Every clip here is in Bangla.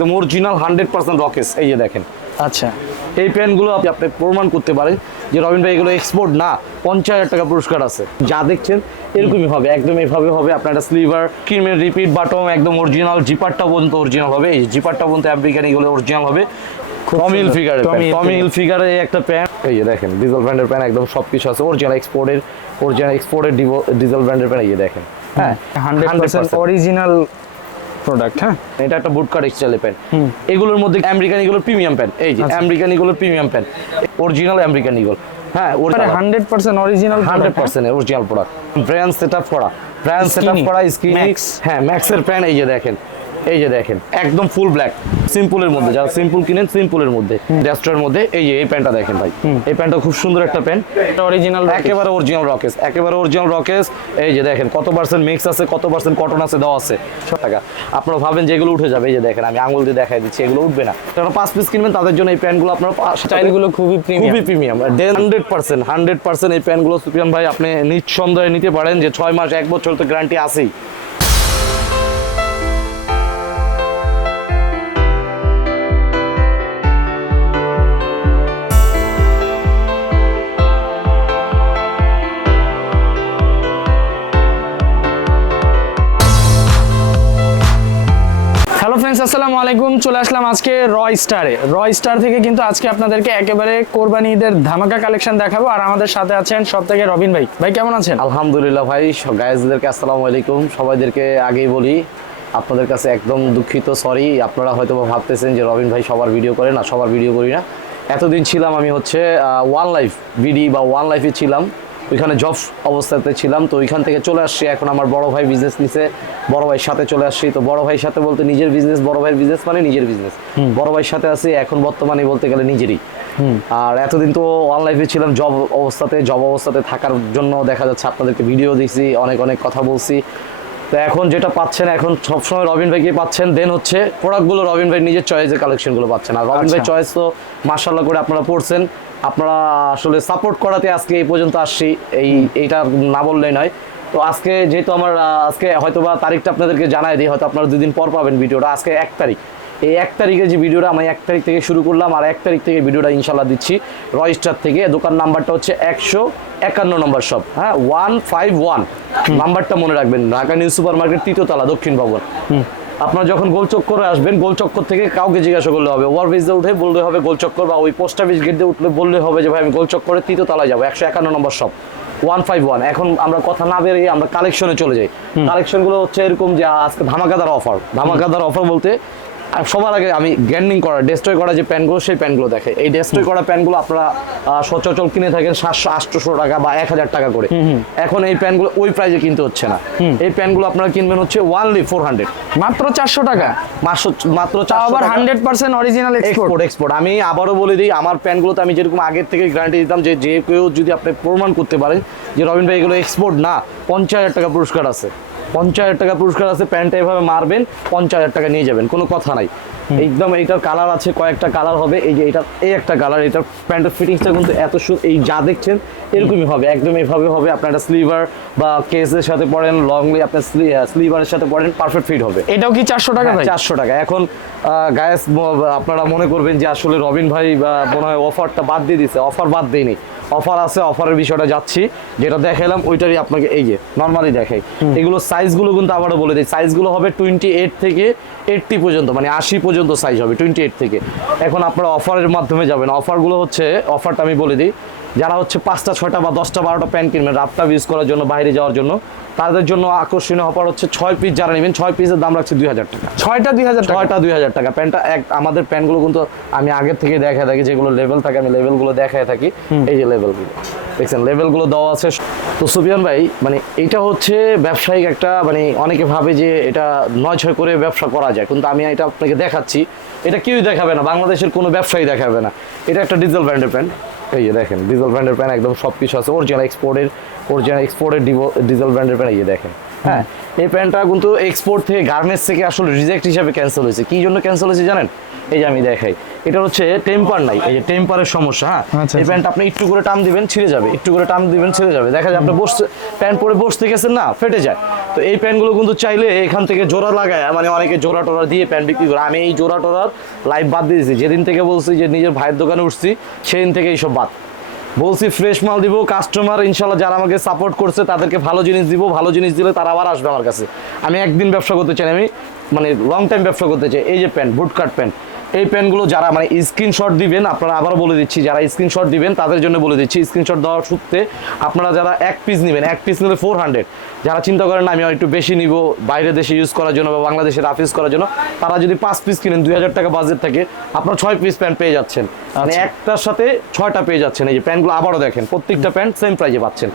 একদম অরিজিনাল হান্ড্রেড পার্সেন্ট রকেস এই যে দেখেন। আচ্ছা। এই প্যান্টগুলো আপনি আপনি প্রমাণ করতে পারেন যে রবিন ভাই এগুলো এক্সপোর্ট না পঞ্চাশ হাজার টাকা পুরস্কার আছে। যা দেখছেন এরকমই হবে একদম এভাবে হবে আপনার একটা স্লিভার ক্রিমের রিপিট বাটম একদম অরিজিনাল জিপারটা পর্যন্ত অরিজিনাল হবে এই জিপারটা পর্যন্ত আমেরিকান এগুলো অরিজিনাল হবে। টমি সুন্দর। ফিগারের টমি হিল ফিগারে একটা প্যান্ট এই যে দেখেন ডিজেল ব্র্যান্ডের প্যান্ট একদম সব কিছু আছে অরিজিনাল এক্সপোর্টের অরিজিনাল এক্সপোর্টের ডিজেল ব্র্যান্ডের প্যান্ট এই যে দেখেন। হ্যাঁ হান্ড্রেড পার্সেন্ট অরিজিনাল প্রোডাক্ট হ্যাঁ? এটা একটা বুটকার স্টাইলের প্যান্ট এগুলোর মধ্যে আমেরিকান ইগুলোর প্রিমিয়াম প্যান্ট এই যে American ইগুলোর premium pant original American eagle হ্যাঁ ওটা hundred percent original hundred percent original product brand set up করা। ব্র্যান্ড সেট আপ করা স্কিন। হ্যাঁ ম্যাক্সের প্যান্ট এই যে দেখেন। এই যে দেখেন একদম ফুল ব্ল্যাক সিম্পলের মধ্যে যারা সিম্পল কিনেন সিম্পলের মধ্যে। ডেস্ট্রয়ের মধ্যে এই যে এই প্যান্টটা দেখেন ভাই। এই প্যান্টটা খুব সুন্দর একটা প্যান্ট। অরিজিনাল একেবারে অরিজিনাল রকেস একেবারে অরিজিনাল রকেস এই যে দেখেন কত পার্সেন্ট মিক্স আছে কত পার্সেন্ট কটন আছে দেওয়া আছে। সব টাকা। আপনারা ভাবেন যে এগুলো উঠে যাবে। এই যে দেখেন আমি আঙুল দিয়ে দেখাই দিচ্ছি এগুলো উঠবে না। যারা পাঁচ পিস কিনবেন তাদের জন্য এই প্যান্টগুলো আপনার স্টাইলগুলো খুবই প্রিমিয়াম খুবই premium hundred percent hundred percent এই প্যান্টগুলো সুপিয়ান ভাই আপনি নিঃসন্দেহে নিতে পারেন যে ছয় মাস এক বছর তো গ্যারান্টি আছেই। আলাইকুম, চলে আসলাম আজকে রয় স্টারে রয় স্টার থেকে কিন্তু আজকে আপনাদেরকে একেবারে কোরবানি ঈদের ধামাকা কালেকশন দেখাবো। আর আমাদের সাথে আছেন সব থেকে রবিন ভাই। ভাই, কেমন আছেন? আলহামদুলিল্লাহ ভাই গায়েজদেরকে আসসালামু আলাইকুম। সবাইদেরকে আগেই বলি, আপনাদের কাছে একদম দুঃখিত সরি আপনারা হয়তো ভাবতেছেন যে রবিন ভাই সবার ভিডিও করে না, সবার ভিডিও করি না। এতদিন ছিলাম আমি হচ্ছে ওয়ান লাইফ বিডি বা ওয়ান লাইফে ছিলাম। ওইখানে জব অবস্থাতে ছিলাম তো ওইখান থেকে চলে আসছি। এখন আমার বড় ভাই বিজনেস নিছে। বড় ভাইয়ের সাথে চলে আসছি। তো বড় ভাইয়ের সাথে বলতে নিজের বিজনেস বড় ভাইয়ের বিজনেস মানে নিজের বিজনেস বড় ভাইয়ের সাথে আছি এখন বর্তমানে বলতে গেলে নিজেরই। আর এতদিন তো অন লাইফে ছিলাম জব অবস্থাতে জব অবস্থাতে থাকার জন্য দেখা যাচ্ছে আপনাদেরকে ভিডিও দিছি অনেক অনেক কথা বলছি। তো এখন যেটা পাচ্ছেন এখন সবসময় রবিন ভাইকে পাচ্ছেন। দেন হচ্ছে প্রোডাক্টগুলো রবিন ভাই নিজের চয়েসের কালেকশনগুলো পাচ্ছেন। আর রবিন ভাই আচ্ছা। চয়েস তো মার্শাল্লাহ করে আপনারা পড়ছেন। আপনারা আসলে সাপোর্ট করাতে আজকে এই পর্যন্ত আসছি। এই এইটা না বললেই নয়। তো আজকে যেহেতু আমার আজকে হয়তো বা তারিখটা আপনাদেরকে জানাই দিই হয়তো আপনারা দুদিন পর পাবেন ভিডিওটা। আজকে এক তারিখ। এই এক তারিখে যে ভিডিওটা আমি এক তারিখ থেকে শুরু করলাম আর এক তারিখ থেকে ভিডিওটা ইনশাল্লাহ দিচ্ছি রয়স্টার থেকে। দোকান নাম্বারটা হচ্ছে একশো একান্ন নম্বর সব হ্যাঁ ওয়ান ফাইভ ওয়ান। নাম্বারটা মনে রাখবেন। ঢাকা নিউ সুপার মার্কেট তৃতীয়তলা দক্ষিণ ভবন। আপনার যখন গোলচক্করে আসবেন গোলচক্কর থেকে কাউকে জিজ্ঞাসা করলে হবে। ওভারব্রিজ দিয়ে উঠে বললে হবে গোলচক্কর বা ওই পোস্ট অফিস গেট দিয়ে উঠলে বললে হবে যে ভাই আমি গোলচক্করে তৃতীয় তালায় যাব একশো একান্ন নম্বর সব ওয়ান ফাইভ ওয়ান এখন আমরা কথা না বেরিয়ে আমরা কালেকশনে চলে যাই। কালেকশনগুলো হচ্ছে এরকম যে আজকে ধামাকাদার অফার ধামাকাদার অফার বলতে আর সবার আগে আমি গ্যান্ডিং করা ডেস্ট্রয় করা যে প্যান্টগুলো সেই প্যান্টগুলো দেখে। এই ডেস্ট্রয় করা প্যান্টগুলো আপনারা সচরাচর কিনে থাকেন সাতশো আটশোশো টাকা বা এক হাজার টাকা করে। এখন এই প্যান্টগুলো ওই প্রাইজে কিনতে হচ্ছে না। এই প্যান্টগুলো আপনারা কিনবেন হচ্ছে ওয়ানলি ফোর হান্ড্রেড মাত্র চারশো টাকা। মাত্র মাত্র তাও আবার hundred percent original export export আমি আবারও বলে দিই আমার প্যান্টগুলোতে আমি যেরকম আগের থেকে গ্যারান্টি দিতাম যে যে কেউ যদি আপনি প্রমাণ করতে পারেন যে রবিন ভাই এগুলো এক্সপোর্ট না পঞ্চাশ হাজার টাকা পুরস্কার আছে। পঞ্চাশ হাজার টাকা পুরস্কার আছে, প্যান্টটা এভাবে মারবেন, পঞ্চাশ হাজার টাকা নিয়ে যাবেন, কোনো কথা নাই। একদম এইটার কালার আছে কয়েকটা কালার হবে। এই যে এটা এই একটা কালার এটার প্যান্টের ফিটিংসটা কিন্তু এত সুন্দর এই যা দেখছেন এরকমই হবে একদম এভাবে হবে। আপনার একটা স্লিভার বা কেসের সাথে পরেন লংলি আপনার স্লিভারের সাথে পরেন পারফেক্ট ফিট হবে। এটাও কি চারশো টাকা ভাই? চারশো টাকা। এখন গায়েস আপনারা মনে করবেন যে আসলে রবিন ভাই বা মনে হয় অফারটা বাদ দিয়ে দিছে। অফার বাদ দেয়নি। অফার আছে অফারের বিষয়টা যাচ্ছি। যেটা দেখালাম ওইটারই আপনাকে এই যে নর্মালি দেখাই। এগুলো সাইজগুলো কিন্তু আবারও বলে দিই। সাইজগুলো হবে টোয়েন্টি এইট থেকে এইটটি পর্যন্ত মানে আশি পর্যন্ত সাইজ হবে টোয়েন্টি এইট থেকে। এখন আপনারা অফারের মাধ্যমে যাবেন। অফারগুলো হচ্ছে অফারটা আমি বলে দিই। যারা হচ্ছে পাঁচটা ছয়টা বা দশটা বারোটা প্যান্ট কিনবেন রাতটা ইউজ করার জন্য বাইরে যাওয়ার জন্য তাদের জন্য আকর্ষণীয় অফার হচ্ছে ছয় পিস যারা নেবেন ছয় পিসের দাম রাখছে দুই হাজার টাকা। ছয়টা দুই হাজার ছয়টা দুই হাজার টাকা। প্যান্টটা এক আমাদের প্যান্টগুলো কিন্তু আমি আগের থেকে দেখা থাকি যেগুলো লেভেল থাকে আমি লেভেলগুলো দেখায় থাকি। এই যে লেভেলগুলো দেখছেন লেভেলগুলো দেওয়া আছে। তো সুফিয়ান ভাই মানে এটা হচ্ছে ব্যবসায়িক একটা মানে অনেকে ভাবে যে এটা নয় ছয় করে ব্যবসা করা যায়, কিন্তু আমি এটা আপনাকে দেখাচ্ছি। এটা কেউই দেখাবে না, বাংলাদেশের কোনো ব্যবসায়ী দেখাবে না। এটা একটা ডিজেল ব্র্যান্ডের প্যান্ট। এই যে দেখেন ডিজেল ব্র্যান্ডের প্যান্ট, একদম সব কিছু আছে অরিজিনাল এক্সপোর্টের অরিজিনাল এক্সপোর্টের ডিজেল ব্র্যান্ডের প্যান্ট, এই দেখেন। হ্যাঁ এই প্যান্টটা কিন্তু এক্সপোর্ট থেকে গার্মেন্টস থেকে আসলে রিজেক্ট হিসাবে ক্যান্সেল হয়েছে। কি জন্য ক্যান্সেল হয়েছে জানেন? এই যে আমি দেখাই। এটা হচ্ছে টেম্পার নাই এই যে টেম্পারের সমস্যা হ্যাঁ? আচ্ছা, এই আচ্ছা। প্যান্ট আপনি একটু করে টান দিবেন ছিঁড়ে যাবে একটু করে টান দিবেন ছিঁড়ে যাবে। দেখা যায় আপনি বসতে প্যান্ট পরে বসতে গেছেন না ফেটে যায়। তো এই প্যান্টগুলো কিন্তু চাইলে এখান থেকে জোড়া লাগায় মানে অনেকে জোড়া টোড়া দিয়ে প্যান্ট বিক্রি করে। আমি এই জোড়া টোড়ার লাইভ বাদ দিয়েছি। যেদিন থেকে বলছি যে নিজের ভাইয়ের দোকানে উঠছি সেদিন থেকে এইসব বাদ। বলছি ফ্রেশ মাল দিব কাস্টমার ইনশাল্লাহ যারা আমাকে সাপোর্ট করছে, তাদেরকে ভালো জিনিস দিব, ভালো জিনিস দিলে তারা আবার আসবে আমার কাছে। আমি একদিন ব্যবসা করতে চাই আমি মানে লং টাইম ব্যবসা করতে চাই। এই যে প্যান্ট বুটকাট প্যান্ট এই প্যান্টগুলো যারা মানে স্ক্রিনশট দিবেন আপনারা আবার বলে দিচ্ছি যারা স্ক্রিনশট দিবেন তাদের জন্য বলে দিচ্ছি স্ক্রিনশট দেওয়ার সূত্রে আপনারা যারা এক পিস নেবেন এক পিস নিলে ফোর হান্ড্রেড যারা চিন্তা করেন আমি একটু বেশি নিব বাইরে দেশে ইউজ করার জন্য বা বাংলাদেশে রাফ করার জন্য তারা যদি পাঁচ পিস কিনেন দুই হাজার টাকা বাজেট থাকে আপনারা ছয় পিস প্যান্ট পেয়ে যাচ্ছেন। মানে আচ্ছা। একটার সাথে ছয়টা পেয়ে যাচ্ছেন এই যে প্যান্টগুলো আবারও দেখেন প্রত্যেকটা প্যান্ট সেম প্রাইজে পাচ্ছেন।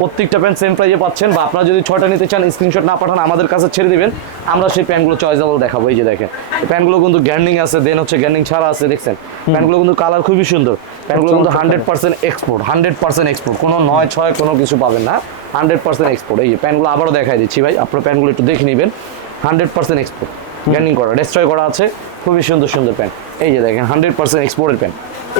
প্রত্যেকটা প্যান্ট সেম প্রাইজে পাচ্ছেন বা আপনারা যদি ছয়টা নিতে চান স্ক্রিনশট না পাঠান আমাদের কাছে ছেড়ে দিবেন। আমরা সেই প্যান্টগুলো চয়েসেবল দেখাবো। এই যে দেখেন প্যান্টগুলো কিন্তু গ্যান্ডিং আছে দেন হচ্ছে গ্যান্ডিং ছাড়া আছে দেখছেন? প্যান্টগুলো কিন্তু কালার খুবই সুন্দর। প্যান্টগুলো কিন্তু hundred percent export hundred percent export কোনো নয় ছয় কোনো কিছু পাবেন না। হান্ড্রেড পার্সেন্ট এক্সপোর্ট এই যে প্যান্টগুলো আবারও দেখাই দিচ্ছি ভাই আপনার প্যান্টগুলো একটু দেখে নেবেন। হান্ড্রেড পার্সেন্ট এক্সপোর্ট গ্যান্ডিং করা ডেস্ট্রয় করা আছে। খুবই সুন্দর সুন্দর প্যান্ট। এই যে দেখেন হান্ড্রেড পার্সেন্ট এক্সপোর্টের প্যান্ট।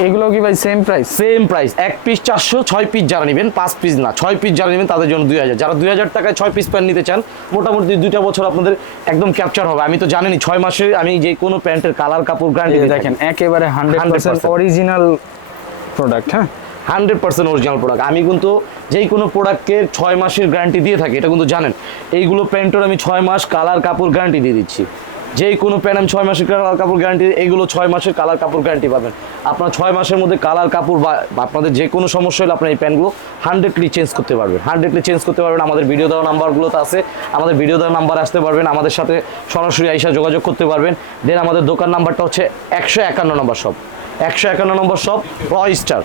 এগুলো কি ভাই সেম প্রাইস সেম প্রাইস এক পিস চারশো ছয় পিস যারা নেবেন পাঁচ পিস না ছয় পিস যারা নেবেন তাদের জন্য দুই হাজার। যারা দুই হাজার টাকায় ছয় পিস প্যান্ট নিতে চান মোটামুটি দুইটা বছর আপনাদের একদম ক্যাপচার হবে। আমি তো জানেনি ছয় মাসে আমি যে কোনো প্যান্টের কালার কাপড় গ্যারান্টি দেখেন একেবারে হান্ড্রেড পার্সেন্ট অরিজিনাল প্রোডাক্ট হ্যাঁ? হান্ড্রেড পার্সেন্ট অরিজিনাল প্রোডাক্ট আমি কিন্তু যেই কোনো প্রোডাক্টকে ছয় মাসের গ্যারান্টি দিয়ে থাকি এটা কিন্তু জানেন। এইগুলো প্যান্টের আমি ছয় মাস কালার কাপড় গ্যারান্টি দিয়ে দিচ্ছি। যেই কোনো প্যান্ট ছয় মাসের কালার কাপড় গ্যারান্টি এইগুলো ছয় মাসের কালার কাপড় গ্যারান্টি পাবেন। আপনার ছয় মাসের মধ্যে কালার কাপড় বা আপনাদের যে কোনো সমস্যা হলে আপনার এই প্যান্টগুলো হান্ড্রেডলি চেঞ্জ করতে পারবেন। হান্ড্রেডলি চেঞ্জ করতে পারবেন। আমাদের ভিডিও দেওয়া নাম্বারগুলোতে আছে। আমাদের ভিডিও দেওয়া নাম্বার আসতে পারবেন। আমাদের সাথে সরাসরি আইসা যোগাযোগ করতে পারবেন। দেন আমাদের দোকান নাম্বারটা হচ্ছে একশো একান্ন নম্বর শপ একশো একান্ন নম্বর শপ র স্টার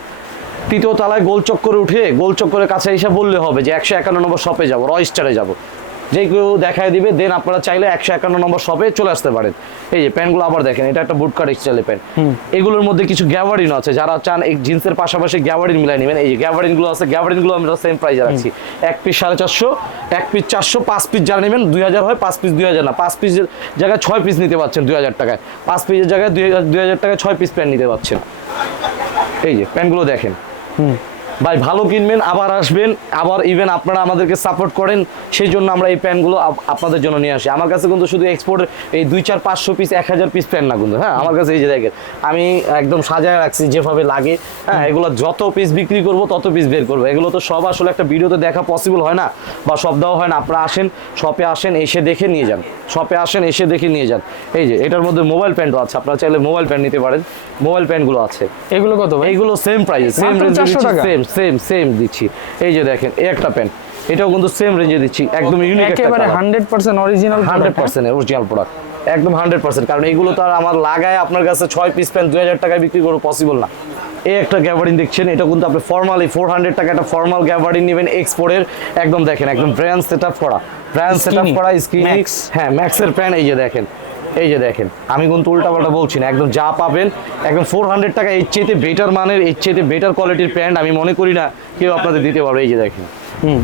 তৃতীয় তলায় গোল চক্করে উঠে গোল চক্করের কাছে এসে বললে হবে যে একশো একান্ন নম্বর শপে যাব রয়স্টারে যাব। যে কেউ দেখায় দিবে দেন আপনারা চাইলে একশো একান্ন নম্বর শপে চলে আসতে পারেন। এই যে প্যান্টগুলো আবার দেখেন এটা একটা বুটকাট স্টাইলের প্যান্ট এগুলোর মধ্যে কিছু গ্যাভারিন আছে যারা চান এই জিন্সের পাশাপাশি গ্যাভারিন মিলাই নেবেন। এই যে গ্যাভারিনগুলো আছে গ্যাভারিনগুলো আমরা সেম প্রাইজে রাখছি। এক পিস সাড়ে চারশো এক পিস চারশো পাঁচ পিস যারা নেবেন দুই হাজার হয় পাঁচ পিস দুই হাজার না। পাঁচ পিসের জায়গায় ছয় পিস নিতে পারছেন দুই হাজার টাকায়। পাঁচ পিসের জায়গায় দুই হাজার টাকায় ছয় পিস প্যান্ট নিতে পারছেন। এই যে প্যান্টগুলো দেখেন। ভাই ভালো কিনবেন আবার আসবেন আবার ইভেন আপনারা আমাদেরকে সাপোর্ট করেন সেই জন্য আমরা এই প্যান্টগুলো আপ- আপনাদের জন্য নিয়ে আসি। আমার কাছে কিন্তু শুধু এক্সপোর্ট এই দুই চার পাঁচশো পিস এক হাজার পিস প্যান্ট না কিন্তু হ্যাঁ আমার কাছে এই যে দেখেন আমি একদম সাজায় রাখছি যেভাবে লাগে হ্যাঁ এগুলো যত পিস বিক্রি করব তত পিস বের করব। এগুলো তো সব আসলে একটা ভিডিওতে দেখা পসিবল হয় না বা সব দেওয়া হয় না। আপনারা আসেন শপে আসেন এসে দেখে নিয়ে যান। শপে আসেন এসে দেখে নিয়ে যান। এই যে এটার মধ্যে মোবাইল প্যান্টও আছে আপনারা চাইলে মোবাইল প্যান্ট নিতে পারেন। মোবাইল প্যান্টগুলো আছে। এগুলো কত ভাই? এইগুলো সেম প্রাইস সেম মাত্র রেঞ্জে 400 দিচ্ছি টাকা? সেম সেম সেম দিচ্ছি। এই যে দেখেন এই একটা প্যান্ট এটাও কিন্তু সেম রেঞ্জে দিচ্ছি। একদম ইউনিক একেবারে colour hundred percent original hundred percent original product একদম হান্ড্রেড পার্সেন্ট কারণ এইগুলো তো আর আমার লাগায় আপনার কাছে ছয় পিস প্যান্ট দুই হাজার টাকায় বিক্রি করা পসিবল না। এই একটা গ্যাবারিন দেখছেন এটা কিন্তু আপনি ফর্মালি ফোর হান্ড্রেড টাকা একটা ফর্মাল গ্যাবারিন নেবেন এক্সপোর্টের একদম দেখেন একদম ব্র্যান্ড সেট আপ করা। ব্র্যান্ড সেট আপ করা স্কিন হ্যাঁ ম্যাক্সের প্যান্ট এই যে দেখেন। এই যে দেখেন, আমি কিন্তু উল্টাপাল্টা বলছি না, একদম যা পাবেন, একদম ফোর হান্ড্রেড টাকা, এর চেয়েতে বেটার মানের, এর চেয়েতে বেটার কোয়ালিটির প্যান্ট আমি মনে করি না, কেউ আপনাদের দিতে পারবে। এই যে দেখেন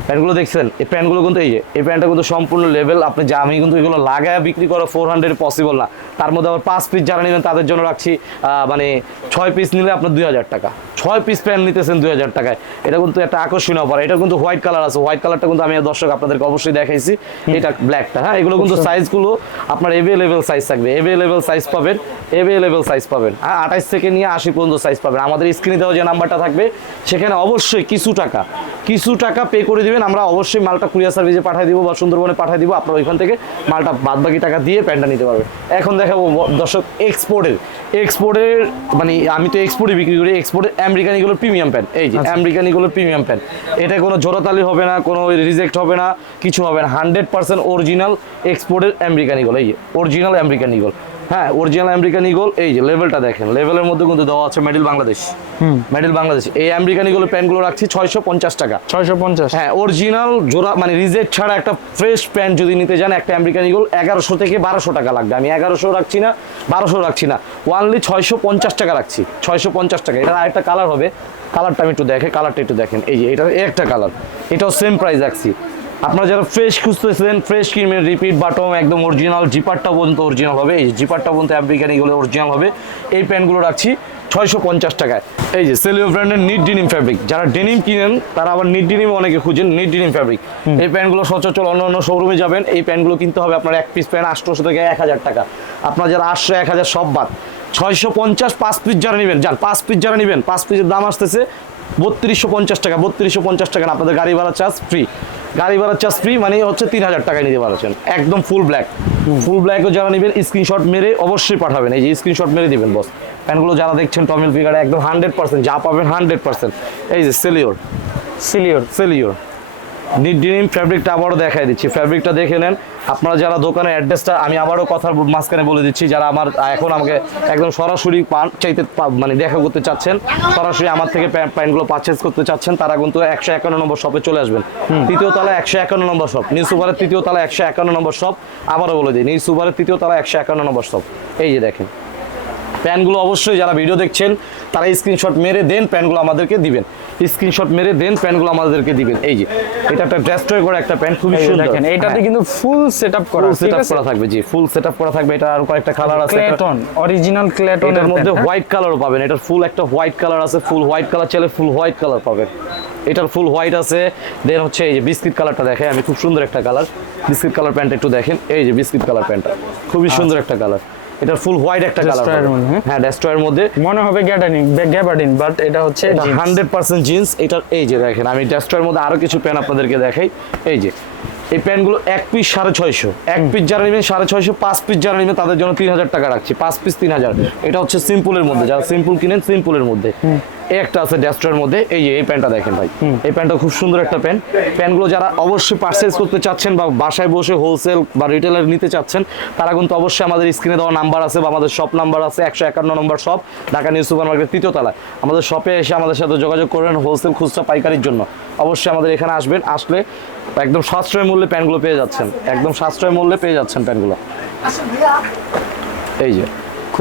প্যান্টগুলো দেখছেন? এই প্যান্টগুলো কিন্তু এই যে এই প্যান্টটা কিন্তু সম্পূর্ণ লেভেল আপনি যা আমি কিন্তু এগুলো লাগায় বিক্রি করা ফোর হান্ড্রেড পসিবল না। তার মধ্যে আবার পাঁচ পিস যারা নেবেন তাদের জন্য রাখছি মানে ছয় পিস নিলে আপনার দুই হাজার টাকা। ছয় পিস প্যান্ট নিতেছেন দুই হাজার টাকায়। এটা কিন্তু একটা আকর্ষণীয় অফার এটা কিন্তু হোয়াইট কালার আছে। হোয়াইট কালারটা কিন্তু আমি দর্শক আপনাদেরকে অবশ্যই দেখাইছি। এটা ব্ল্যাকটা হ্যাঁ? এগুলো কিন্তু সাইজগুলো আপনার এভেলেবেল সাইজ থাকবে। এভেলেবেল সাইজ পাবেন এভেলেবেল সাইজ পাবেন। হ্যাঁ আঠাইশ থেকে নিয়ে আশি পর্যন্ত সাইজ পাবেন। আমাদের স্ক্রিনে দেওয়া যে নাম্বারটা থাকবে সেখানে অবশ্যই কিছু টাকা কিছু টাকা পে করে দিবেন। আমরা অবশ্যই মালটা কুরিয়ার সার্ভিসে পাঠিয়ে দিব বা সুন্দরবনে পাঠিয়ে দিব। আপনার ওইখান থেকে মালটা বাদ বাকি টাকা দিয়ে প্যান্টটা নিতে পারবেন। এখন দেখাবো দর্শক এক্সপোর্টের এক্সপোর্টের মানে আমি তো এক্সপোর্টে বিক্রি করি। এক্সপোর্টের আমেরিকান এগুলো প্রিমিয়াম প্যান্ট এই যে আমেরিকান এগুলো প্রিমিয়াম প্যান্ট এটা কোনো জোড়াতালি হবে না কোনো রিজেক্ট হবে না কিছু হবে না। হান্ড্রেড পার্সেন্ট অরিজিনাল এক্সপোর্টের আমেরিকানিগুলো। এই যে অরিজিনাল আমেরিকান ইগল হ্যাঁ অরিজিনাল আমেরিকান ইগল এই যে লেভেলটা দেখেন লেভেলের মধ্যে কিন্তু দেওয়া আছে মেডেল বাংলাদেশ মেডেল বাংলাদেশ এই আমেরিকান ইগল প্যান্টগুলো রাখছি ছয়শো পঞ্চাশ টাকা। ছয়শো পঞ্চাশ। হ্যাঁ অরিজিনাল জোড়া মানে রিজেক্ট ছাড়া একটা ফ্রেশ প্যান্ট যদি নিতে যান একটা আমেরিকান ইগল এগারোশো থেকে বারোশো টাকা লাগবে। আমি এগারোশো রাখছি না বারোশো রাখছি না ওয়ানলি ছয়শো পঞ্চাশ টাকা রাখছি ছয়শো পঞ্চাশ টাকা। এটা আরেকটা কালার হবে কালারটা আমি একটু দেখে কালারটা একটু দেখেন। এই যে এটা একটা কালার এটাও সেম প্রাইস রাখছি। আপনারা যারা ফ্রেশ খুঁজতেছেন ফ্রেশ ক্রিমের রিপিট বাটম একদম অরিজিনাল জিপারটা পর্যন্ত অরিজিনাল হবে। এই জিপারটা পর্যন্ত আমেরিকান এগুলো অরিজিনাল হবে। এই প্যান্টগুলো রাখছি ছয়শো পঞ্চাশ টাকায়। এই যে সেলিও ব্র্যান্ডের নিট ডিনিম ফ্যাব্রিক যারা ডেনিম কিনেন তারা আবার নিট ডিনিম অনেকে খুঁজেন নিট ডিনিম ফ্যাব্রিক এই প্যান্টগুলো সচরাচর অন্য অন্য শোরুমে যাবেন। এই প্যান্টগুলো কিনতে হবে আপনার এক পিস প্যান্ট আটশোশো থেকে এক হাজার টাকা। আপনার যারা আটশো এক হাজার সব বাদ। ছয়শো পঞ্চাশ পাঁচ পিস যারা নেবেন যান পাঁচ পিস যারা নেবেন পাঁচ পিসের দাম আসতেছে বত্রিশশো পঞ্চাশ টাকা বত্রিশশো পঞ্চাশ টাকা আপনাদের গাড়ি ভাড়া চার্জ ফ্রি গাড়ি ভাড়া চার্জ ফ্রি মানে হচ্ছে তিন হাজার টাকায় নিতে পারছেন। একদম ফুল ব্ল্যাক ফুল ব্ল্যাকও যারা নেবেন স্ক্রিনশট মেরে অবশ্যই পাঠাবেন। এই যে স্ক্রিনশট মেরে দিবেন বস প্যান্টগুলো যারা দেখছেন টমিল ফিগারে একদম হান্ড্রেড পার্সেন্ট যা পাবেন হান্ড্রেড পার্সেন্ট এই যে সেলিওর সিলিওর সেলিওর ডিনিম ফ্যাব্রিকটা আবারও দেখাই দিচ্ছি। ফ্যাব্রিকটা দেখে নেন। আপনারা যারা দোকানের অ্যাড্রেসটা আমি আবারও কথার মাঝখানে বলে দিচ্ছি যারা আমার এখন আমাকে একদম সরাসরি পান চাইতে মানে দেখা করতে চাচ্ছেন সরাসরি আমার থেকে প্যান্ট প্যান্টগুলো পারচেস করতে চাচ্ছেন তারা কিন্তু একশো একান্ন নম্বর শপে চলে আসবেন। তৃতীয় তলা একশো একান্ন নম্বর শপ নিউ সুপারের তৃতীয় তলা একশো একান্ন নম্বর শপ আবারও বলে দিই নিউ সুপারের তৃতীয় তলা একশো একান্ন নম্বর শপ এই যে দেখেন। প্যানগুলো অবশ্যই যারা ভিডিও দেখছেন তারা স্ক্রিনশট মেরে দেন প্যানগুলো আমাদেরকে দিবেন। স্ক্রিনশট মেরে দেন প্যানগুলো আমাদেরকে দিবেন। এই যে এটা একটা ড্রেস্ট্রয় করা একটা প্যান্ট খুবই সুন্দর। দেখেন এটাতে কিন্তু ফুল সেটআপ করা সেটআপ করা থাকবে জি ফুল সেটআপ করা থাকবে। এটা আর কয়েকটা কালার আছে ক্লেটন অরিজিনাল ক্লেটন এটার মধ্যে হোয়াইট কালারও পাবেন। এটার ফুল একটা হোয়াইট কালার আছে ফুল হোয়াইট কালার চাইলে ফুল হোয়াইট কালার পাবেন। এটার ফুল হোয়াইট আছে। দেন হচ্ছে এই যে বিস্কিট কালারটা দেখে আমি খুব সুন্দর একটা কালার বিস্কিট কালার প্যান্ট একটু দেখেন। এই যে বিস্কিট কালার প্যান্টটা খুবই সুন্দর একটা কালার এটার ফুল হোয়াইট একটা কালার হ্যাঁ? হ্যাঁ ডেস্ট্রয়ের মধ্যে। মনে হবে গ্যাডানিং গ্যাবার্ডিন বাট এটা হচ্ছে। হান্ড্রেড পার্সেন্ট জিন্স এটা এই যে দেখেন আমি ডেস্ট্রয়ের মধ্যে আরও কিছু প্যান্ট আপনাদেরকে দেখাই। এই যে এই প্যান্টগুলো এক পিস সাড়ে ছয়শো। এক পিস যারা নেবেন সাড়ে ছয়শো পাঁচ পিস যারা নেবেন তাদের জন্য তিন হাজার টাকা রাখছি। পাঁচ পিস তিন হাজার। এটা হচ্ছে সিম্পলের মধ্যে যারা সিম্পল কিনেন সিম্পলের মধ্যে। একটা আছে ডেস্ট্রয়ের মধ্যে। এই যে এই প্যান্টটা দেখেন ভাই। এই প্যান্টটা খুব সুন্দর একটা প্যান্ট। প্যান্টগুলো যারা অবশ্যই পারচেজ করতে চাচ্ছেন বা বাসায় বসে হোলসেল বা রিটেলার নিতে চাচ্ছেন, তারা কিন্তু অবশ্যই আমাদের স্ক্রিনে দেওয়া নাম্বার আছে বা আমাদের শপ নাম্বার আছে, একশো একান্ন number shop Dhaka new super market তৃতীয় তলায়। আমাদের শপে এসে আমাদের সাথে যোগাযোগ করবেন হোলসেল খুচরা পাইকারির জন্য। অবশ্যই আমাদের এখানে আসবেন, আসলে একদম সাশ্রয় মূল্যে প্যান্টগুলো পেয়ে যাচ্ছেন। একদম সাশ্রয় মূল্যে পেয়ে যাচ্ছেন প্যান্টগুলো। এই যে।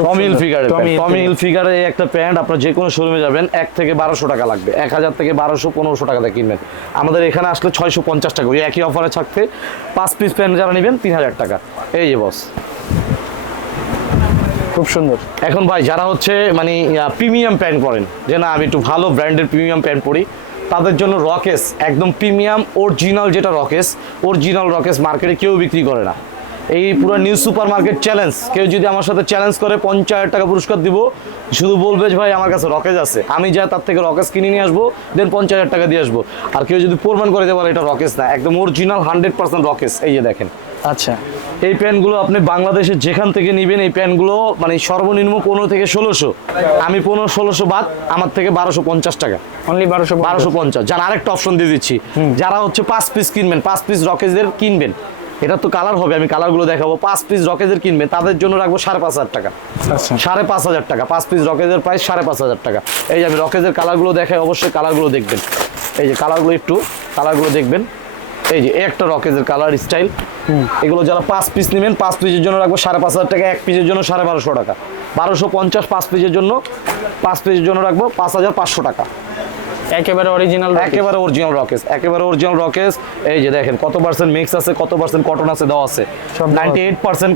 টমিল সুন্দর। ফিগারের Tommy টমিল ফিগারে একটা প্যান্ট আপনার যে কোনো শোরুমে যাবেন এক থেকে বারোশো টাকা লাগবে। এক হাজার থেকে বারোশো পনেরোশো টাকা কিনবেন। আমাদের এখানে আসলে ছয়শো পঞ্চাশ টাকা ওই একই অফারে থাকতে পাঁচ পিস প্যান্ট যারা নেবেন তিন হাজার টাকা। এই যে বস খুব সুন্দর। এখন ভাই যারা হচ্ছে মানে প্রিমিয়াম প্যান্ট পরেন যে না আমি একটু ভালো ব্র্যান্ডের প্রিমিয়াম প্যান্ট পরি তাদের জন্য রকেস একদম প্রিমিয়াম অরিজিনাল যেটা রকেস অরিজিনাল রকেস মার্কেটে কেউ বিক্রি করে না। এই পুরো নিউ সুপার মার্কেট চ্যালেঞ্জ কেউ যদি আমার সাথে চ্যালেঞ্জ করে পঞ্চাশ হাজার টাকা পুরস্কার দিব শুধু বলবে যে ভাই আমার কাছে রকেজ আছে। আমি যা তার থেকে রকেজ কিনে নিয়ে আসব দেন পঞ্চাশ হাজার টাকা দিয়ে আসব। আর কেউ যদি প্রমাণ করে দেওয়ার এটা রকেজ না একদম অরিজিনাল হান্ড্রেড পার্সেন্ট রকেজ এই যে দেখেন। আচ্ছা। এই প্যান্টগুলো আপনি বাংলাদেশে যেখান থেকে নেবেন এই প্যান্টগুলো মানে সর্বনিম্ন পনেরো থেকে ষোলোশো। আমি পনেরো ষোলোশো বাদ আমার থেকে বারোশো পঞ্চাশ টাকা। অনলি বারোশো বারোশো পঞ্চাশ। যার আরেকটা অপশন দিয়ে দিচ্ছি। যারা হচ্ছে পাঁচ পিস কিনবেন পাঁচ পিস রকেজদের কিনবেন এটা তো কালার হবে আমি কালারগুলো দেখাবো। পাঁচ পিস রকেজের কিনবে তাদের জন্য রাখব সাড়ে পাঁচ হাজার টাকা। আচ্ছা। সাড়ে পাঁচ হাজার টাকা পাঁচ পিস রকেজের প্রাইস সাড়ে পাঁচ হাজার টাকা। এই যে আমি রকেজের কালারগুলো দেখাই অবশ্যই কালারগুলো দেখবেন। এই যে কালারগুলো একটু কালারগুলো দেখবেন। এই যে একটা রকেজের কালার স্টাইল এগুলো যারা পাঁচ পিস নেবেন পাঁচ পিসের জন্য রাখব সাড়ে পাঁচ হাজার টাকা এক পিসের জন্য সাড়ে বারোশো টাকা। বারোশো পঞ্চাশ পাঁচ পিসের জন্য পাঁচ পিসের জন্য রাখব পাঁচ হাজার পাঁচশো টাকা। একেবারে অরিজিনাল একেবারে অরিজিনাল রকেস একেবারে অরিজিনাল রকেস এই যে দেখেন কত পার্সেন্ট মিক্স আছে কত পার্সেন্ট কটন আছে দেওয়া আছে। Ninety eight percent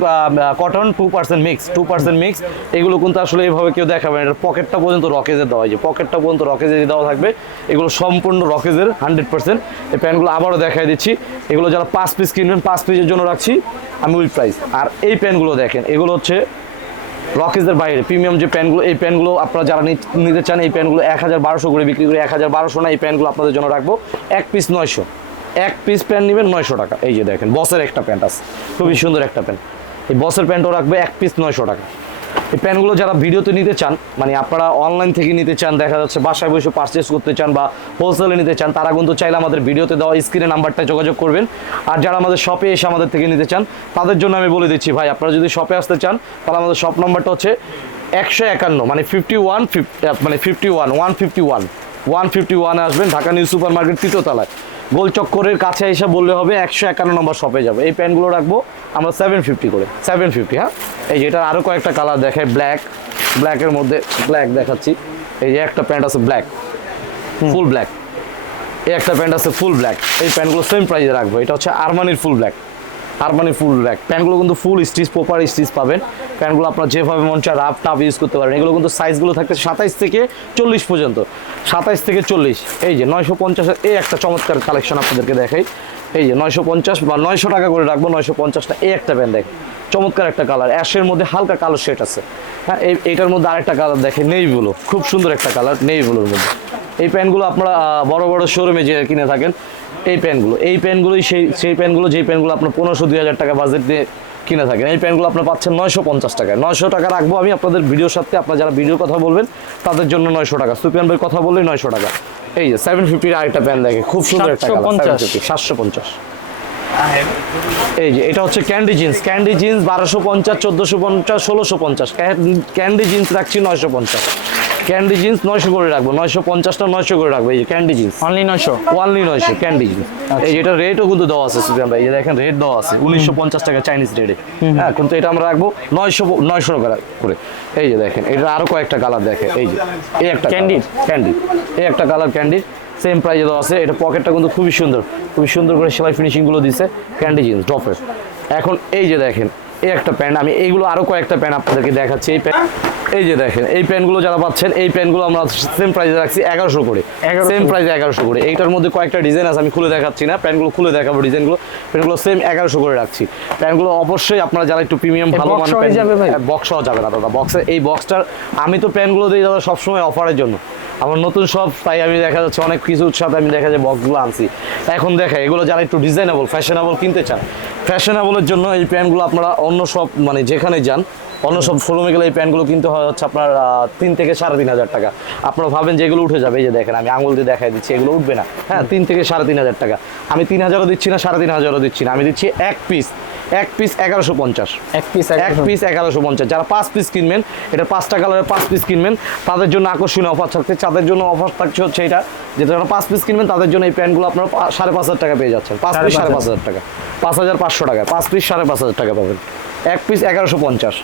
cotton two percent mix two percent mix এগুলো কিন্তু আসলে এইভাবে কেউ দেখাবে না। এটার পকেটটা পর্যন্ত রকেজের দেওয়া হয়। যে পকেটটা পর্যন্ত রকেজের দেওয়া থাকবে। এগুলো সম্পূর্ণ রকেজের হান্ড্রেড পার্সেন্ট এই প্যান্টগুলো আবারও দেখাই দিচ্ছি। এগুলো যারা পাঁচ পিস কিনবেন পাঁচ পিসের জন্য রাখছি। আমি উইথ প্রাইস আর এই প্যান্টগুলো দেখেন এগুলো হচ্ছে রকেজের বাইরে। প্রিমিয়াম যে প্যানগুলো, এই প্যানগুলো আপনারা যারা নিতে চান, এই প্যানগুলো এক হাজার বারোশো করে বিক্রি করে এক হাজার বারোশো না, এই প্যানগুলো আপনাদের জন্য রাখব। এক পিস নয়শো। এক পিস প্যান্ট নেবেন নয়শো টাকা। এই যে দেখেন, বসের একটা প্যান্ট আছে। খুবই সুন্দর একটা প্যান্ট। এই বসের প্যান্টও রাখবে এক পিস নয়শো টাকা। এই প্যান্টগুলো যারা ভিডিওতে নিতে চান মানে আপনারা অনলাইন থেকে নিতে চান, দেখা যাচ্ছে বাসায় বসে পারচেস করতে চান বা হোলসেলে নিতে চান, তারা কিন্তু চাইলে আমাদের ভিডিওতে দেওয়া স্ক্রিনে নাম্বারটা যোগাযোগ করবেন। আর যারা আমাদের শপে এসে আমাদের থেকে নিতে চান, তাদের জন্য আমি বলে দিচ্ছি, ভাই, আপনারা যদি শপে আসতে চান, তাহলে আমাদের শপ নাম্বারটা হচ্ছে একশো একান্ন মানে ফিফটি ওয়ান মানে fifty one one fifty one one fifty ওয়ানে আসবেন, ঢাকা নিউ সুপার মার্কেট তৃতীয় তলায় গোল চক্করের কাছে এসে বললে হবে একশো একান্ন নম্বর শপে যাবে। এই প্যান্টগুলো রাখব আমরা সেভেন ফিফটি করে। সেভেন ফিফটি হ্যাঁ? এই যে এটা আরও কয়েকটা কালার দেখায় ব্ল্যাক ব্ল্যাকের মধ্যে ব্ল্যাক দেখাচ্ছি। এই যে একটা প্যান্ট আছে ব্ল্যাক ফুল ব্ল্যাক এই একটা প্যান্ট আছে ফুল ব্ল্যাক এই প্যান্টগুলো সেম প্রাইসে রাখব। এটা হচ্ছে আরমানির ফুল ব্ল্যাক আরমানির ফুল র্যাক প্যান্টগুলো কিন্তু ফুল স্টিচ প্রপার স্টিচ পাবেন। প্যান্টগুলো আপনার যেভাবে মন চায় রাফ টাফ ইউজ করতে পারেন। এগুলো কিন্তু সাইজগুলো থাকতে সাতাইশ থেকে চল্লিশ পর্যন্ত। সাতাইশ থেকে চল্লিশ। এই যে নয়শো পঞ্চাশের এই একটা চমৎকার কালেকশন আপনাদেরকে দেখাই। এই যে নয়শো পঞ্চাশ বা নয়শো টাকা করে রাখব, নয়শো পঞ্চাশটা, এই একটা প্যান্ট দেখ। চমৎকার একটা কালার অ্যাশের মধ্যে হালকা কালো শেড আছে। হ্যাঁ এই, এইটার মধ্যে আরেকটা কালার দেখে নেই ব্লু খুব সুন্দর একটা কালার নেই মধ্যে। এই প্যান্টগুলো আপনারা বড় বড় শোরুমে যে কিনে থাকেন। এই প্যান্টগুলো এই প্যান্টগুলোই সেই সেই প্যান্টগুলো যেই প্যান্টগুলো আপনার পনেরোশো দুই হাজার টাকা বাজেট দিয়ে কিনে থাকেন। এই প্যান্টগুলো আপনার পাচ্ছেন নয়শো পঞ্চাশ টাকায়। নয়শো টাকা রাখব আমি আপনাদের ভিডিওর সাথে। আপনার যারা ভিডিওর কথা বলবেন তাদের জন্য নয়শো টাকা। সুপিয়ান ভাই কথা বললেই নয়শো টাকা। এই যে সেভেন ফিফটির আরেকটা প্যান্ট দেখে খুব সুন্দর একটা 750 সাতশো পঞ্চাশ। এই যে এটা হচ্ছে ক্যান্ডি জিন্স ক্যান্ডি জিন্স বারোশো পঞ্চাশ চোদ্দোশো পঞ্চাশ ষোলোশো পঞ্চাশ। ক্যান্ডি জিন্স রাখছি নয়শো পঞ্চাশ। ক্যান্ডি জিন্স নয়শো করে রাখব নয়শো পঞ্চাশটা নয়শো করে রাখব এই যে ক্যান্ডি জিন্স। অনলি নয়শো? ওয়ানলি নয়শো ক্যান্ডি জিন্স। এই যে এটা রেটও কিন্তু দেওয়া আছে সুফিয়ান ভাই এই যে দেখেন রেট দেওয়া আছে উনিশশো পঞ্চাশ টাকা চাইনিজ রেটে। হ্যাঁ কিন্তু এটা আমরা রাখব নয়শো নয়শো টাকা করে। এই যে দেখেন এটা আরও কয়েকটা কালার দেখে এই যে এই একটা Candy? ক্যান্ডি এই একটা কালার ক্যান্ডি সেম প্রাইজে দেওয়া আছে এটা পকেটটা কিন্তু খুবই সুন্দর খুবই সুন্দর করে সেলাই ফিনিশিংগুলো দিছে ক্যান্ডি জিন্স ড্রপের এখন এই যে দেখেন এই একটা প্যান্ট আমি এইগুলো আরও কয়েকটা প্যান্ট আপনাদেরকে দেখাচ্ছি। এই প্যান্ট এই যে দেখেন এই প্যান্টগুলো যারা পাচ্ছেন এই প্যান্টগুলো আমরা সেম প্রাইসে রাখছি এগারোশো করে। সেম প্রাইসে এগারোশো করে। এইটার মধ্যে কয়েকটা ডিজাইন আছে আমি খুলে দেখাচ্ছি না। প্যান্টগুলো খুলে দেখাবো ডিজাইনগুলো প্যান্টগুলো সেম এগারোশো করে রাখছি। প্যান্টগুলো অবশ্যই আপনারা যারা একটু প্রিমিয়াম ভালো মানের ভাই? বক্স সহ যাবে না দাদা। বক্সে এই বক্সটার আমি তো প্যান্টগুলো দিই দাদা সবসময় অফারের জন্য। আমার নতুন সব তাই আমি দেখা যাচ্ছে অনেক কিছুর সাথে আমি দেখা যায় বক্সগুলো আনছি। এখন দেখা এগুলো যারা একটু ডিজাইনেবল ফ্যাশনেবল কিনতে চান ফ্যাশনেবলের জন্য এই প্যান্টগুলো আপনারা অন্য সব মানে যেখানে যান, অন্য সব শোরুমে গেলে এই প্যান্টগুলো কিনতে হয় হচ্ছে আপনার তিন থেকে সাড়ে তিন হাজার টাকা। আপনারা ভাবেন যে এগুলো উঠে যাবে, এই যে দেখেন, আমি আঙুল দিয়ে দেখাই দিচ্ছি, এগুলো উঠবে না। হ্যাঁ তিন থেকে সাড়ে তিন হাজার টাকা। আমি তিন হাজারও দিচ্ছি না, সাড়ে তিন হাজারও দিচ্ছি না। আমি দিচ্ছি এক পিস এক পিস এগারোশো পঞ্চাশ। এক পিস এক পিস এগারোশো পঞ্চাশ। যারা পাঁচ পিস কিনবেন এটা পাঁচটা কালারের পাঁচ পিস কিনবেন তাদের জন্য আকর্ষণীয় অফার থাকছে। তাদের জন্য অফার থাকছে হচ্ছে এটা যেটা যারা পাঁচ পিস কিনবেন তাদের জন্য এই প্যান্টগুলো আপনারা সাড়ে পাঁচ হাজার টাকা পেয়ে যাচ্ছেন। পাঁচ পিস সাড়ে পাঁচ হাজার টাকা। পাঁচ হাজার পাঁচশো টাকা পাঁচ পিস সাড়ে পাঁচ হাজার টাকা পাবেন। এক পিস এগারোশো পঞ্চাশ.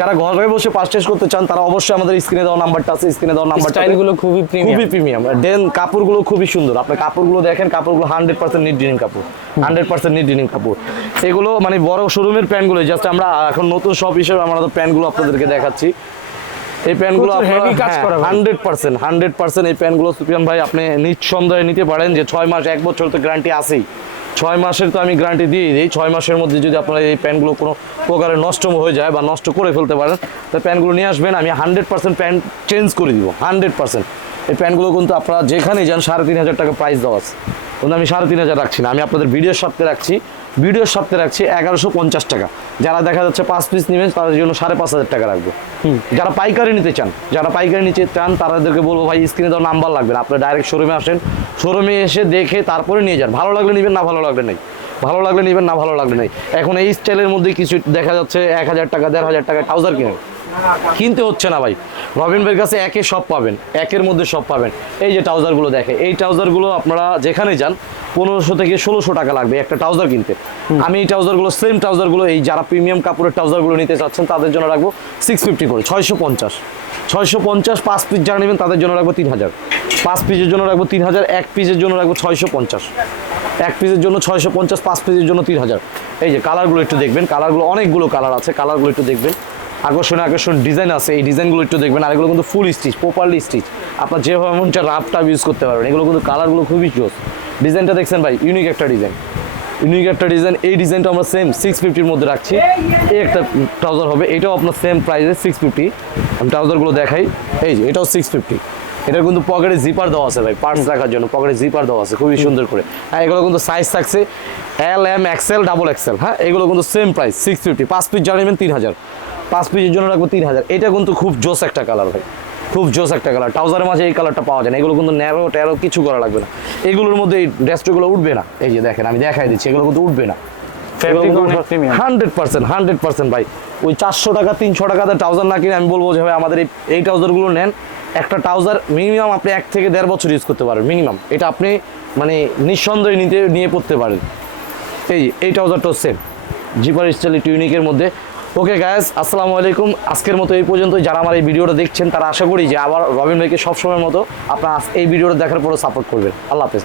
যারা ঘরে বসে পারচেস করতে চান তারা অবশ্যই আমাদের স্ক্রিনে দেওয়া নাম্বারটা আছে। স্ক্রিনে দেওয়া নাম্বারটা স্টাইলগুলো খুবই খুবই প্রিমিয়াম দেন কাপড়গুলো খুবই সুন্দর। আপনি কাপড়গুলো দেখেন কাপড়গুলো হান্ড্রেড পার্সেন্ট নিট ডিনিং কাপড়। হান্ড্রেড পার্সেন্ট নিট ডিনিং কাপড়। এগুলো মানে বড় শোরুমের প্যান্টগুলো জাস্ট আমরা এখন নতুন শপ হিসেবে আমরা তো প্যান্টগুলো আপনাদেরকে দেখাচ্ছি। এই প্যান্টগুলো। হান্ড্রেড পার্সেন্ট হান্ড্রেড পার্সেন্ট এই প্যান্টগুলো সুপিয়ান ভাই আপনি নিঃসন্দেহে নিতে পারেন যে ছয় মাস এক বছর তো গ্যারান্টি আছেই। ছয় মাসের তো আমি গ্যারান্টি দিয়ে দিই ছয় মাসের মধ্যে যদি আপনার এই প্যান্টগুলো কোনো প্রকারে নষ্ট হয়ে যায় বা নষ্ট করে ফেলতে পারেন তো প্যান্টগুলো নিয়ে আসবেন আমি হান্ড্রেড পার্সেন্ট প্যান্ট চেঞ্জ করে দিব হান্ড্রেড পার্সেন্ট এই প্যান্টগুলো কিন্তু আপনারা যেখানেই যান সাড়ে তিন হাজার টাকা প্রাইস দেওয়া আছে। কিন্তু আমি সাড়ে তিন হাজার রাখছি না আমি আপনাদের ভিডিওর সাথে রাখছি। ভিডিওর সাথে রাখছি এগারোশো পঞ্চাশ টাকা। যারা দেখা যাচ্ছে পাঁচ পিস নেবেন তাদের জন্য সাড়ে পাঁচ হাজার টাকা রাখব। যারা পাইকারি নিতে চান যারা পাইকারি নিতে চান তাদেরকে বলব ভাই স্ক্রিনে তো নাম্বার লাগবে না। আপনি ডাইরেক্ট শোরুমে আসেন। শোরুমে এসে দেখে তারপরে নিয়ে যান। ভালো লাগলে নেবেন না ভালো লাগলে নেই। ভালো লাগলে নেবেন না ভালো লাগলে নেই। এখন এই স্টাইলের মধ্যে কিছু দেখা যাচ্ছে এক হাজার টাকা দেড় হাজার টাকা ট্রাউজার কিনে কিনতে হচ্ছে না ভাই। রবিন ভাইয়ের কাছে একে সব পাবেন একের মধ্যে সব পাবেন। এই যে ট্রাউজারগুলো দেখে এই ট্রাউজারগুলো আপনারা যেখানে যান পনেরোশো থেকে ষোলোশো টাকা লাগবে একটা ট্রাউজার কিনতে। আমি এই ট্রাউজারগুলো সেম ট্রাউজারগুলো এই যারা প্রিমিয়াম কাপড়ের ট্রাউজারগুলো নিতে চাচ্ছেন তাদের জন্য রাখব সিক্স ফিফটি করে ছয়শো পঞ্চাশ। ছয়শো পঞ্চাশ পাঁচ পিস যারা নেবেন তাদের জন্য রাখব তিন হাজার। পাঁচ পিসের জন্য রাখব তিন হাজার এক পিসের জন্য রাখব ছয়শো পঞ্চাশ। এক পিসের জন্য ছয়শো পঞ্চাশ পাঁচ পিসের জন্য তিন হাজার। এই যে কালারগুলো একটু দেখবেন কালারগুলো অনেকগুলো কালার আছে কালারগুলো একটু দেখবেন। আকর্ষণীয় আকর্ষণ ডিজাইন আছে এই ডিজাইনগুলো একটু দেখবেন আর এগুলো কিন্তু ফুল স্টিচ প্রপারলি স্টিচ আপনার যেভাবে মন চায় রাফ টাপ ইউজ করতে পারবেন। এগুলো কিন্তু কালারগুলো খুবই জোস ডিজাইনটা দেখছেন ভাই ইউনিক একটা ডিজাইন। ইউনিক একটা ডিজাইন, এই ডিজাইনটা আমরা সেম সিক্স ফিফটির মধ্যে রাখছি। এই একটা ট্রাউজার হবে, এটাও আপনার সেম প্রাইসে সিক্স ফিফটি আমি ট্রাউজারগুলো দেখাই, এই যে এটাও সিক্স ফিফটি এটা কিন্তু পকেটে জিপার দেওয়া আছে ভাই পার্টস রাখার জন্য পকেটে জিপার দেওয়া আছে, খুবই সুন্দর করে। হ্যাঁ এগুলো কিন্তু সাইজ থাকছে L M XL double XL হ্যাঁ এগুলো কিন্তু সেম প্রাইস সিক্স ফিফটি পাঁচ পিস যা নেবেন তিন হাজার। পাঁচ পিসের জন্য রাখব তিন হাজার। এটা কিন্তু খুব জোস একটা কালার ভাই। খুব জোস একটা কালার ট্রাউজারের মাঝে এই কালারটা পাওয়া যায় না। এগুলো কিন্তু ন্যারো ট্যারো কিছু করা লাগবে না। এগুলোর মধ্যে এই ড্রেসগুলো উঠবে না। এই যে দেখেন আমি দেখাই দিচ্ছি এগুলো কিন্তু উঠবে না। হান্ড্রেড পার্সেন্ট হান্ড্রেড পার্সেন্ট ভাই। ওই চারশো টাকা তিনশো টাকাতে ট্রাউজার না কিনে আমি বলব যে ভাই আমাদের এই এই ট্রাউজারগুলো নেন। একটা ট্রাউজার মিনিমাম আপনি এক থেকে দেড় বছর ইউজ করতে পারেন মিনিমাম এটা আপনি মানে নিঃসন্দেহে নিতে নিয়ে পড়তে পারেন। এই এই ট্রাউজারটাও সেম জিপার স্টাইল ইউনিকের মধ্যে ওকে গায়েস আসসালামু আলাইকুম। আজকের মতো এই পর্যন্ত যারা আমার এই ভিডিওটা দেখছেন, তারা আশা করি যে আবার রবিন ভাইকে সবসময়ের মতো আপনার এই ভিডিওটা দেখার পরও সাপোর্ট করবেন। আল্লাহ হাফেজ।